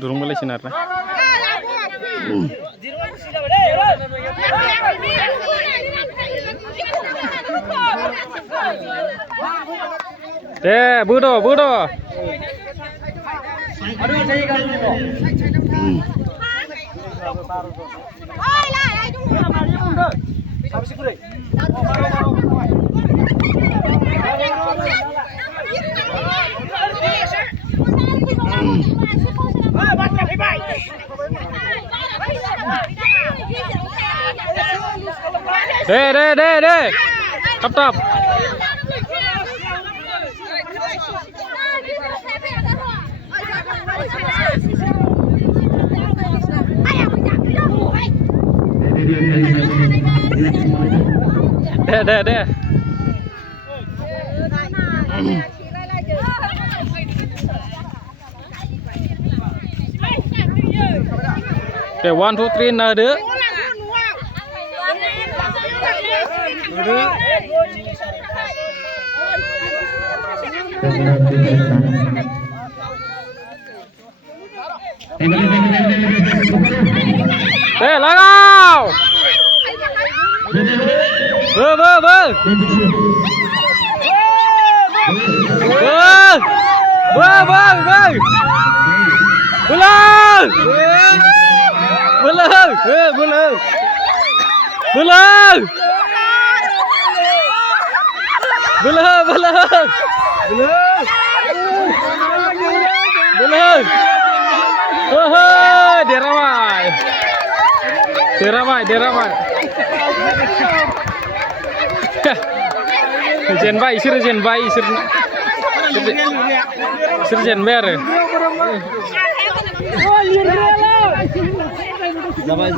durung mulai sinarna. Budo. Aduh, saya kan. Deh. Top. Deh. Okay, 1, 2, 3 na deh. Langau. Ber. Diramai. Jen bai, sir jen ber. Zaman.